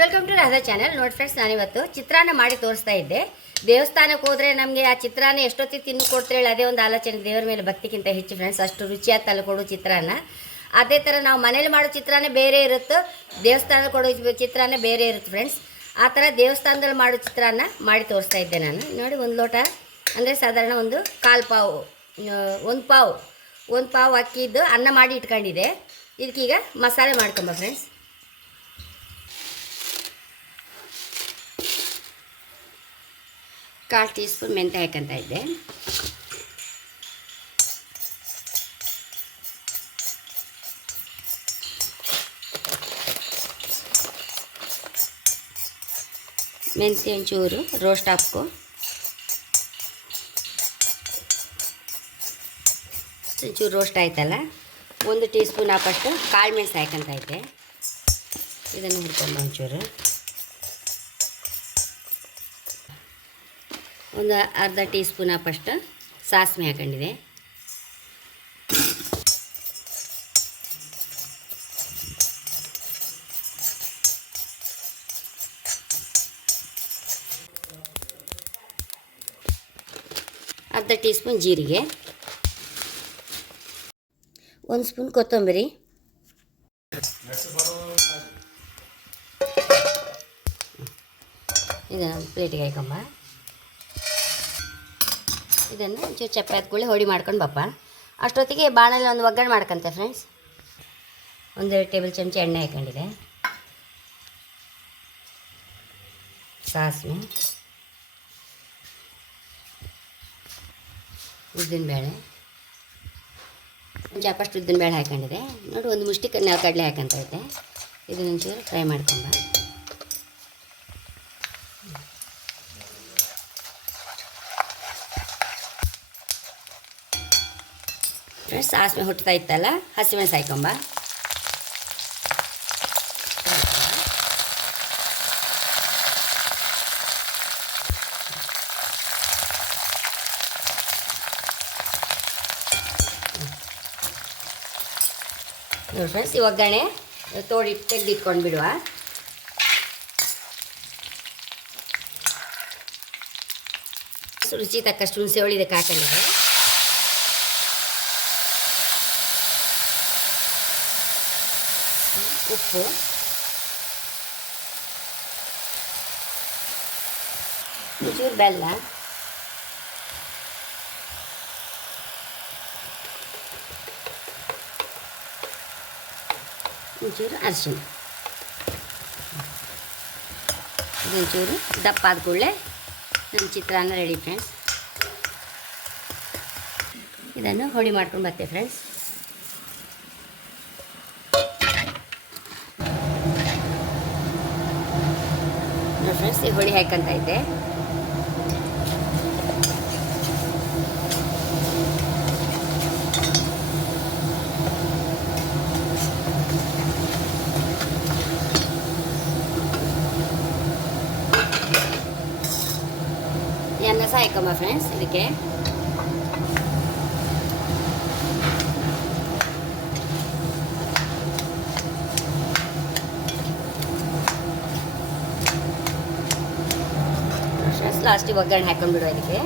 Welcome to Radha channel ನೋಡಿ friends ನಾನಿವತ್ತು ಚಿತ್ರಾನ್ನ ಮಾಡಿ ತೋರಿಸ್ತಾ ಇದ್ದೆ. ದೇವಸ್ಥಾನಕ್ಕೆ ಹೋದರೆ ನಮಗೆ ಆ ಚಿತ್ರಾನ್ನ ಎಷ್ಟೊತ್ತಿಗೆ ತಿನ್ನು ಕೊಡ್ತೇಳಿ ಅದೇ ಒಂದು ಆಲೋಚನೆ ದೇವರ ಮೇಲೆ ಭಕ್ತಿಗಿಂತ ಹೆಚ್ಚು ಫ್ರೆಂಡ್ಸ್ ಅಷ್ಟು ರುಚಿಯಾಗಿ ತಲೆ ಕೊಡೋ ಚಿತ್ರಾನ್ನ. ಅದೇ ಥರ ನಾವು ಮನೇಲಿ ಮಾಡೋ ಚಿತ್ರಾನ್ನ ಬೇರೆ ಇರುತ್ತೆ. ದೇವಸ್ಥಾನ ಕೊಡೋ ಚಿತ್ರಾನ್ನ ಬೇರೆ ಇರುತ್ತೆ ಫ್ರೆಂಡ್ಸ್ ಆ ಥರ ದೇವಸ್ಥಾನದಲ್ಲಿ ಮಾಡೋ ಚಿತ್ರಾನ್ನ ಮಾಡಿ ತೋರಿಸ್ತಾ ಇದ್ದೆ ನಾನು. ನೋಡಿ, ಒಂದು ಲೋಟ ಅಂದರೆ ಸಾಧಾರಣ ಒಂದು ಕಾಲು ಪಾವು ಒಂದು ಪಾವು ಒಂದು ಪಾವು ಅಕ್ಕಿದ್ದು ಅನ್ನ ಮಾಡಿ ಇಟ್ಕೊಂಡಿದೆ ಇದಕ್ಕೀಗ ಮಸಾಲೆ ಮಾಡ್ಕೊಂಬ ಫ್ರೆಂಡ್ಸ್ ಕಾಲು ಟೀ ಸ್ಪೂನ್ ಮೆಂತ್ಯ ಹಾಕಂತ ಇದ್ದೆ. ಮೆಂತ್ಯ ಒಂಚೂರು ರೋಸ್ಟ್ ಹಾಕ್ಕೊ. ಒಂಚೂರು ರೋಸ್ಟ್ ಆಯ್ತಲ್ಲ? ಒಂದು ಟೀ ಸ್ಪೂನ್ ಹಾಕಷ್ಟು ಕಾಳು ಮೆಣಸು ಹಾಕಂತ ಇದ್ದೆ. ಇದನ್ನು ಹುರ್ಕೊಂಡು ಒಂಚೂರು. ಒಂದು ಅರ್ಧ ಟೀ ಸ್ಪೂನ್ ಫಸ್ಟ್ ಸಾಸಿವೆ ಹಾಕೊಂಡಿದೆ ಅರ್ಧ ಟೀ ಸ್ಪೂನ್ ಜೀರಿಗೆ. ಒಂದು ಸ್ಪೂನ್ ಕೊತ್ತಂಬರಿ. ಇದನ್ನು ಪ್ಲೇಟಿಗೆ ಹಾಕೊಂಬ. ಇದನ್ನು ಒಂಚೂರು ಚಪ್ಪೆ ಹಾಕ್ಕೊಳ್ಳಿ ಹೊಡಿ ಮಾಡ್ಕೊಂಡು ಬಪ್ಪ. ಅಷ್ಟೊತ್ತಿಗೆ ಬಾಣಲ್ಲಿ ಒಂದು ಒಗ್ಗರಣೆ ಮಾಡ್ಕೊಂತೆ ಫ್ರೆಂಡ್ಸ್ ಒಂದೆರಡು ಟೇಬಲ್ ಚಮಚ ಎಣ್ಣೆ ಹಾಕೊಂಡಿದೆ. ಸಾಸಿವೆ. ಉದ್ದಿನಬೇಳೆ ಚಪ್ಪಷ್ಟು ಉದ್ದಿನಬೇಳೆ ಹಾಕೊಂಡಿದೆ. ನೋಡಿ, ಒಂದು ಮುಷ್ಟಿ ಕಡಲೆ ಹಾಕೊಂತ ಇದನ್ನೊಂಚೂರು ಫ್ರೈ ಮಾಡ್ಕೊಂಬ ಫ್ರೆಂಡ್ಸ್ ಸಾಸಿವೆ ಹುಟ್ತಾ ಇತ್ತಲ್ಲ ಹಸಿಮೆಣಸು ಹಾಕೊಂಬ ನೋಡಿ ಫ್ರೆಂಡ್ಸ್ ಈ ಒಗ್ಗರಣೆ ತೋಡಿ ತೆಗೆದಿಟ್ಕೊಂಡು ಬಿಡುವ ರುಚಿ ತಕ್ಕಷ್ಟು ಹುಣಸೆ ಹುಳಿ ಇದಕ್ಕೆ ಉಪ್ಪು ಒಂಚೂರು ಬೆಲ್ಲ ಒಂಚೂರು ಅರಿಶಿಣ ಇದೊಂಚೂರು ದಪ್ಪ ಆದ ಕೂಡಲೇ ನಮ್ಮ ಚಿತ್ರಾನ್ನ ರೆಡಿ ಫ್ರೆಂಡ್ಸ್ ಇದನ್ನು ಹೊಡಿ ಮಾಡ್ಕೊಂಡು ಬರ್ತೇವೆ ಫ್ರೆಂಡ್ಸ್ ನೋಡಿ ಫ್ರೆಂಡ್ಸ್ ಈ ಹುಳಿ ಹಾಕಂತ ಇದ್ದೆ. ಎಣ್ಣೆ ಸಹ ಹಾಕಮ್ಮ ಫ್ರೆಂಡ್ಸ್ ಇದಕ್ಕೆ. ಫ್ರೆಂಡ್ಸ್ ಲಾಸ್ಟಿಗೆ ಒಗ್ಗರಣೆ ಹಾಕೊಂಡ್ಬಿಡು ಅದಕ್ಕೆ.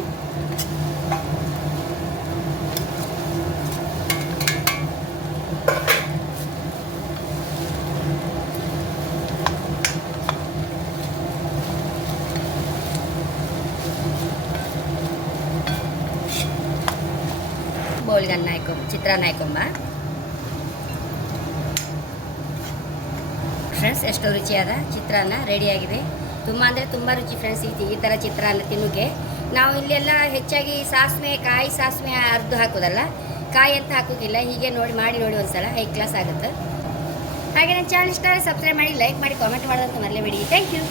ಬೋಳ್ಗನ್ನ ಹಾಕೊಂಬ ಚಿತ್ರಾನ್ನ ಹಾಕೊಂಬ. ಫ್ರೆಂಡ್ಸ್ ಎಷ್ಟು ರುಚಿಯಾದ ಚಿತ್ರಾನ್ನ ರೆಡಿಯಾಗಿದೆ ತುಂಬ ಅಂದರೆ ತುಂಬ ರುಚಿ ಫ್ರೆಂಡ್ಸ್ ಈ ಈ ಥರ ಚಿತ್ರಾನ್ನ ತಿನ್ನೋಕ್ಕೆ. ನಾವು ಇಲ್ಲೆಲ್ಲ ಹೆಚ್ಚಾಗಿ ಸಾಸಿವೆ, ಕಾಯಿ ಸಾಸಿವೆ ಅರ್ದು ಹಾಕೋದಲ್ಲ, ಕಾಯಿ ಅಂತ ಹಾಕೋಕ್ಕಿಲ್ಲ ಹೀಗೆ ನೋಡಿ ಮಾಡಿ ನೋಡಿ ಒಂದ್ಸಲ ಹೈ ಕ್ಲಾಸ್ ಆಗುತ್ತೆ. ಹಾಗೆ ನನ್ನ ಚಾನಲ್ ಇಷ್ಟ ಸಬ್ಸ್ಕ್ರೈಬ್ ಮಾಡಿ ಲೈಕ್ ಮಾಡಿ ಕಾಮೆಂಟ್ ಮಾಡೋದಂತ ಮರಲೇಬೇಡಿ. Thank you